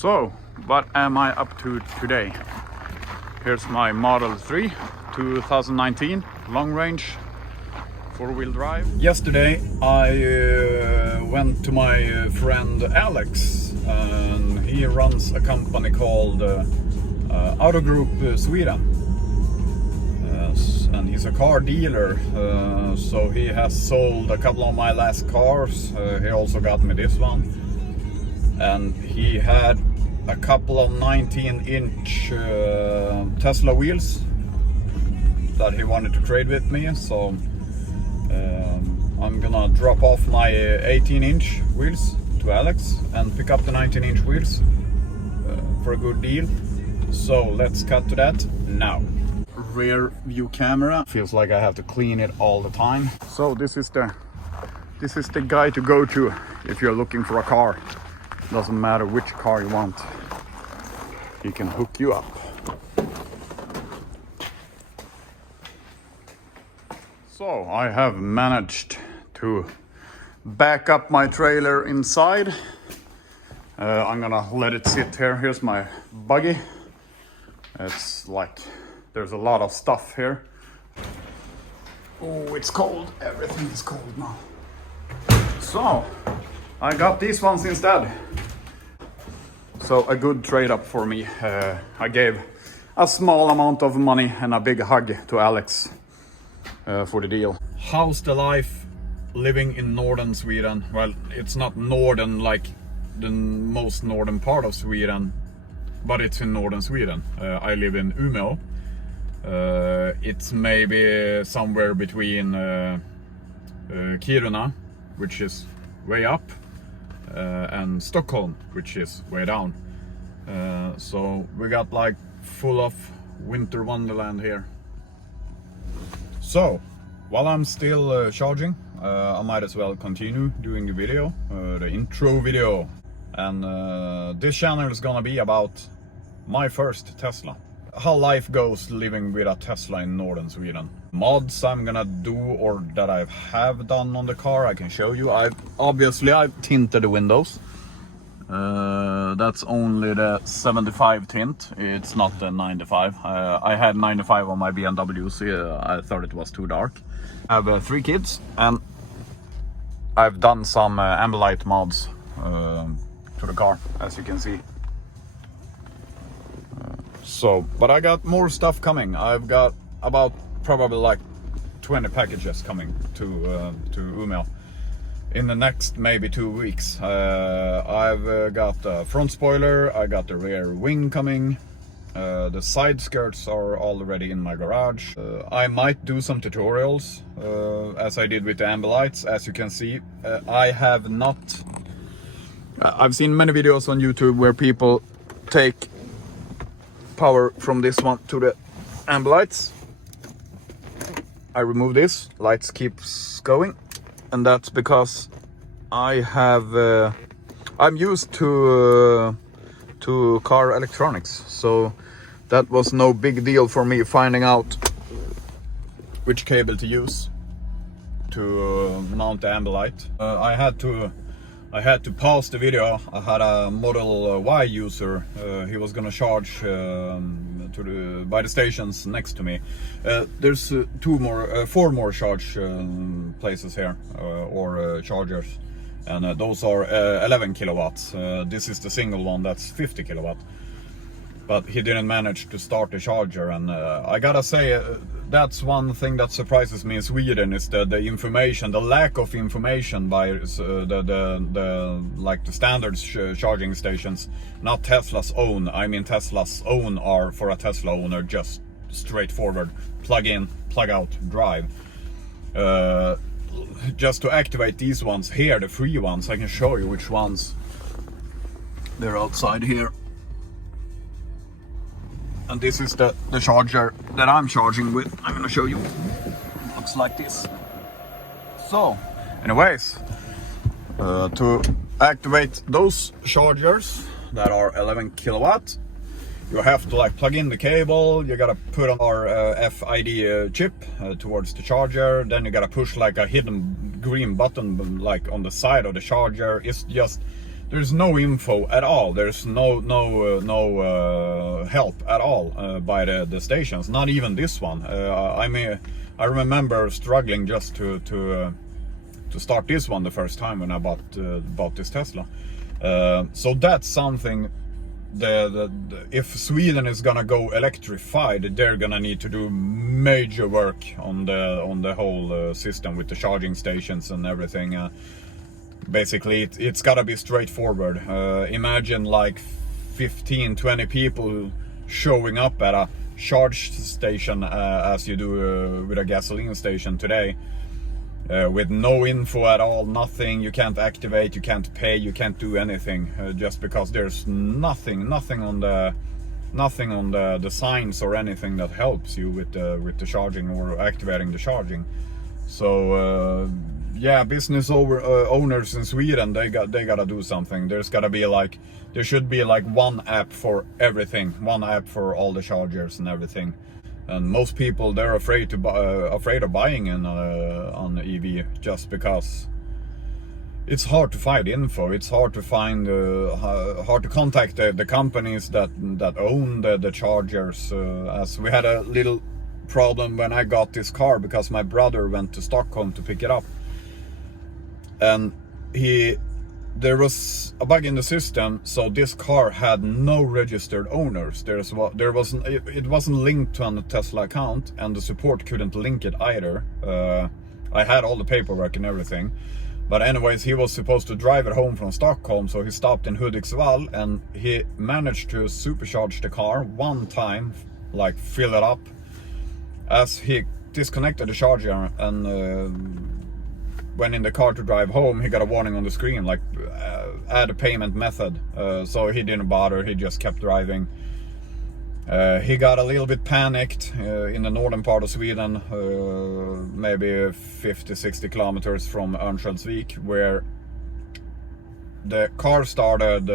So, what am I up to today? Here's my Model 3 2019 long range 4-wheel drive. Yesterday I went to my friend Alex, and he runs a company called Auto Group Sweden. And he's a car dealer, so he has sold a couple of my last cars. He also got me this one, and he had a couple of 19-inch Tesla wheels that he wanted to trade with me. So I'm gonna drop off my 18-inch wheels to Alex and pick up the 19-inch wheels for a good deal. So let's cut to that now. Rear view camera, feels like I have to clean it all the time. So this is the guy to go to if you're looking for a car. Doesn't matter which car you want, he can hook you up. So I have managed to back up my trailer inside. I'm gonna let it sit here. Here's my buggy. It's like there's a lot of stuff here. Oh, it's cold. Everything is cold now. So I got these ones instead. So a good trade up for me. I gave a small amount of money and a big hug to Alex for the deal. How's the life living in northern Sweden? Well, it's not northern like the most northern part of Sweden, but it's in northern Sweden. I live in Umeå. It's maybe somewhere between Kiruna, which is way up, and Stockholm, which is way down. So we got like full of winter wonderland here. So while I'm still charging, I might as well continue doing the video, the intro video. And this channel is gonna be about my first Tesla. How life goes living with a Tesla in northern Sweden. Mods I'm gonna do, or that I have done on the car, I can show you. I've tinted the windows. That's only the 75 tint. It's not the 95. I had 95 on my BMW, so I thought it was too dark. I have 3 kids, and I've done some Ambilight mods to the car, as you can see. So, but I got more stuff coming. I've got about probably like 20 packages coming to Umeå in the next maybe 2 weeks. I've got the front spoiler, I got the rear wing coming. The side skirts are already in my garage. I might do some tutorials as I did with the Ambilights. As you can see, I've seen many videos on YouTube where people take power from this one to the Ambilights. I remove this, lights keeps going, and that's because I'm used to car electronics, so that was no big deal for me finding out which cable to use to mount the Ambilight. I had to pause the video. I had a Model Y user. He was gonna charge by the stations next to me. There's 4 more charge places here, or chargers, and those are 11 kilowatts. This is the single one that's 50 kilowatt. But he didn't manage to start the charger, and I gotta say, that's one thing that surprises me in Sweden, is the information, the lack of information by the standard charging stations. Not Tesla's own. I mean, Tesla's own are, for a Tesla owner, just straightforward: plug in, plug out, drive. Just to activate these ones here, the free ones, I can show you which ones. They're outside here. And this is the charger that I'm charging with. I'm gonna show you. Looks like this. So, anyways, to activate those chargers that are 11 kilowatt, you have to like plug in the cable. You gotta put on our FID chip towards the charger. Then you gotta push like a hidden green button like on the side of the charger. It's just there's no info at all. There's no help at all by the stations. Not even this one. I mean, I remember struggling just to start this one the first time when I bought this Tesla. So that's something. If Sweden is gonna go electrified, they're gonna need to do major work on the whole system with the charging stations and everything. Basically, it's gotta be straightforward. Imagine like 15-20 people showing up at a charge station as you do with a gasoline station today. With no info at all, nothing. You can't activate, you can't pay, you can't do anything, just because there's nothing on the signs or anything that helps you with the charging or activating the charging. So yeah, business owners in Sweden, they gotta do something. There should be like one app for everything, one app for all the chargers and everything. And most people, they're afraid of buying on EV just because it's hard to find info. It's hard to find, hard to contact the companies that own the chargers. As we had a little problem when I got this car, because my brother went to Stockholm to pick it up, and there was a bug in the system, so this car had no registered owners. It wasn't linked to a Tesla account, and the support couldn't link it either. I had all the paperwork and everything, but anyways, he was supposed to drive it home from Stockholm, so he stopped in Hudiksvall, and he managed to supercharge the car one time, like fill it up. As he disconnected the charger and went in the car to drive home, he got a warning on the screen like add a payment method. So he didn't bother, he just kept driving. He got a little bit panicked in the northern part of Sweden, maybe 50-60 kilometers from Örnsköldsvik, where the car started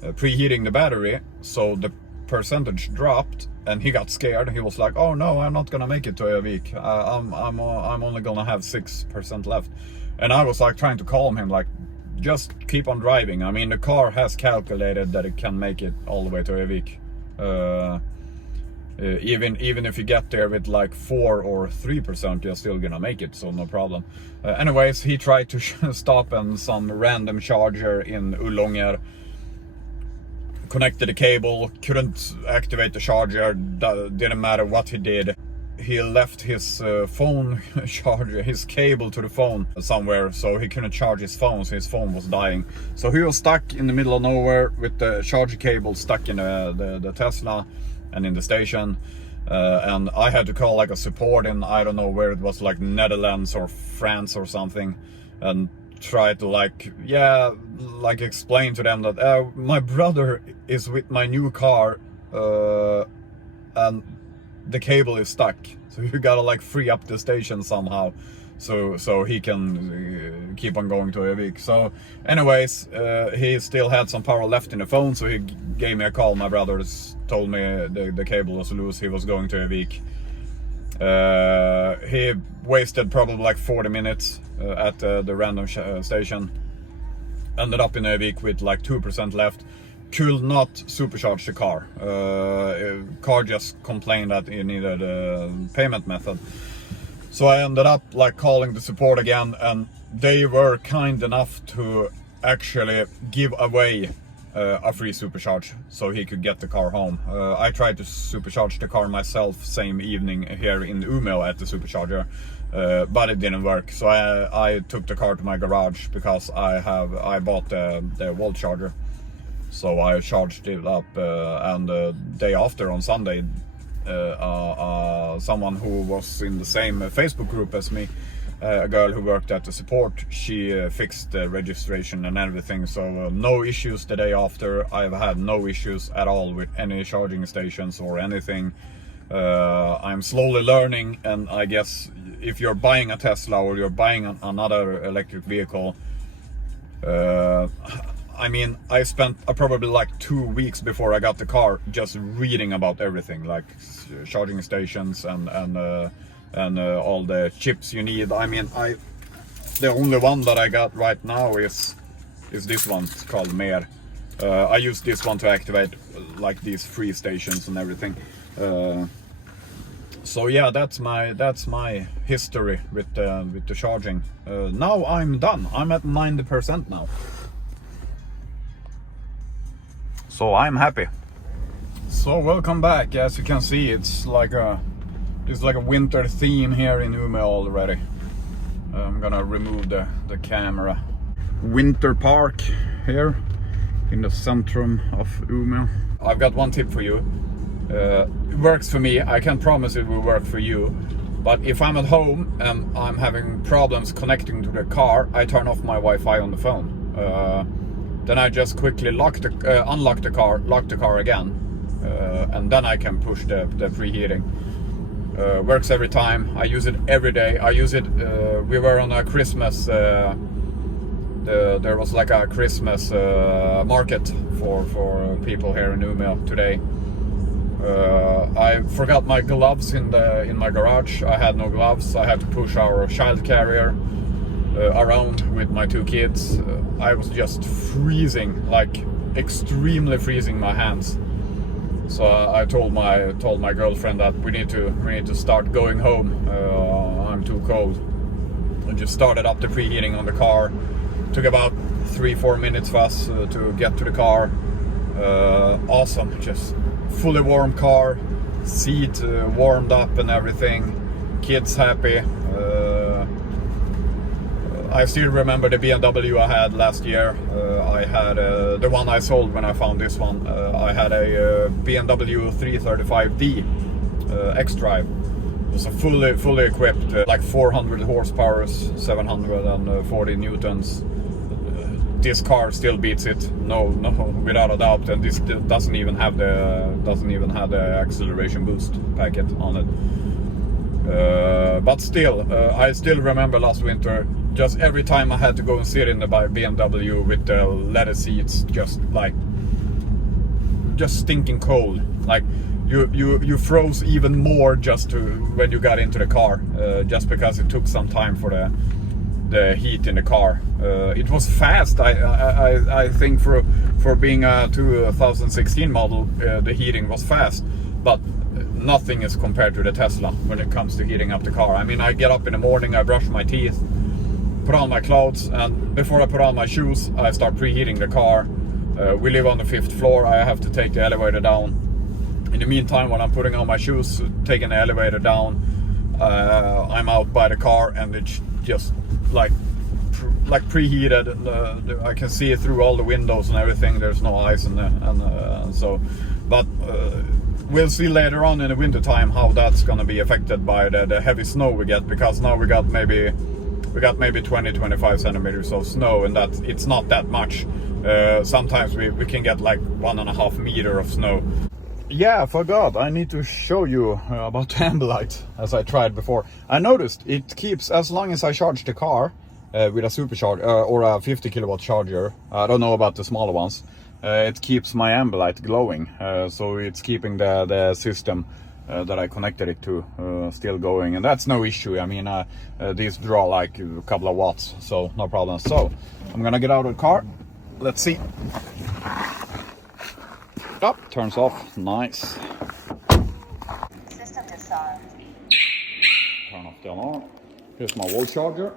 preheating the battery, so the percentage dropped, and he got scared. He was like, oh no, I'm not gonna make it to Aeehk. I'm only gonna have 6% left. And I was like trying to calm him, like, just keep on driving. I mean, the car has calculated that it can make it all the way to Aeehk. Even if you get there with like 4 or 3%, you're still gonna make it, so no problem. Anyways, he tried to stop on some random charger in Ullånger, connected the cable, couldn't activate the charger, didn't matter what he did. He left his phone charger, his cable to the phone somewhere, so he couldn't charge his phone, so his phone was dying. So he was stuck in the middle of nowhere with the charger cable stuck in the Tesla and in the station. And I had to call like a support in, I don't know where it was, like Netherlands or France or something, and try to like explain to them that my brother is with my new car and the cable is stuck, so you gotta like free up the station somehow so he can keep on going to Aeehk. So anyways, he still had some power left in the phone, so he gave me a call. My brother told me the cable was loose, he was going to Aeehk. He wasted probably like 40 minutes at the random station. Ended up in Aeehk with like 2% left. Could not supercharge the car. Car just complained that it needed a payment method. So I ended up like calling the support again, and they were kind enough to actually give away a free supercharge so he could get the car home. I tried to supercharge the car myself same evening here in Umeå at the supercharger, but it didn't work. So I took the car to my garage because I bought the wall charger. So I charged it up, and the day after, on Sunday, someone who was in the same Facebook group as me, a girl who worked at the support, she fixed the registration and everything. So no issues the day after. I've had no issues at all with any charging stations or anything. I'm slowly learning, and I guess if you're buying a Tesla or you're buying another electric vehicle, I mean, I spent probably like 2 weeks before I got the car just reading about everything, like charging stations and all the chips you need. I mean, the only one that I got right now is is this one. It's called Mer. I use this one to activate like these free stations and everything. So yeah, that's my history with the charging. Now I'm done. I'm at 90% now. So I'm happy. So welcome back. As you can see, it's like a winter theme here in Umeå already. I'm gonna remove the camera. Winter park here in the centrum of Umeå. I've got one tip for you. It works for me. I can't promise it will work for you. But if I'm at home and I'm having problems connecting to the car, I turn off my Wi-Fi on the phone. Then I just quickly unlock the car, lock the car again, and then I can push the preheating. Works every time. I use it every day. I use it. We were on a Christmas. There was like a Christmas market for people here in Umeå today. I forgot my gloves in my garage. I had no gloves. I had to push our child carrier around with my 2 kids. I was just freezing, like extremely freezing my hands. So I told my girlfriend that we need to start going home. I'm too cold. I just started up the preheating on the car. Took about 3-4 minutes for us to get to the car. Awesome, just fully warm car, seat warmed up and everything. Kids happy. I still remember the BMW I had last year. I had the one I sold when I found this one. I had a BMW 335D X-Drive. It was a fully equipped, like 400 horsepower, 740 newtons. This car still beats it, no, without a doubt. And this doesn't even have the acceleration boost packet on it. But still, I still remember last winter. Just every time I had to go and sit in the BMW with the leather seats, just stinking cold. Like you froze even more just when you got into the car, just because it took some time for the heat in the car. It was fast. I think for being a 2016 model, the heating was fast, but nothing is compared to the Tesla when it comes to heating up the car. I mean, I get up in the morning, I brush my teeth, put on my clothes, and before I put on my shoes, I start preheating the car. We live on the 5th floor. I have to take the elevator down. In the meantime, when I'm putting on my shoes, taking the elevator down, I'm out by the car, and it's just like preheated. I can see it through all the windows and everything. There's no ice and so, but we'll see later on in the winter time how that's gonna be affected by the heavy snow we get, because now we got maybe 20-25 centimeters of snow, and it's not that much. Sometimes we can get like 1.5 meters of snow. Yeah, I forgot. I need to show you about the Ambilight, as I tried before. I noticed it keeps, as long as I charge the car with a supercharger or a 50 kilowatt charger. I don't know about the smaller ones. It keeps my Ambilight glowing. So it's keeping the system that I connected it to still going, and that's no issue. I mean, these draw like a couple of watts, so no problem. So I'm gonna get out of the car. Let's see. Oh, turns off. Nice. System disarmed. Turn off the alarm. Here's my wall charger.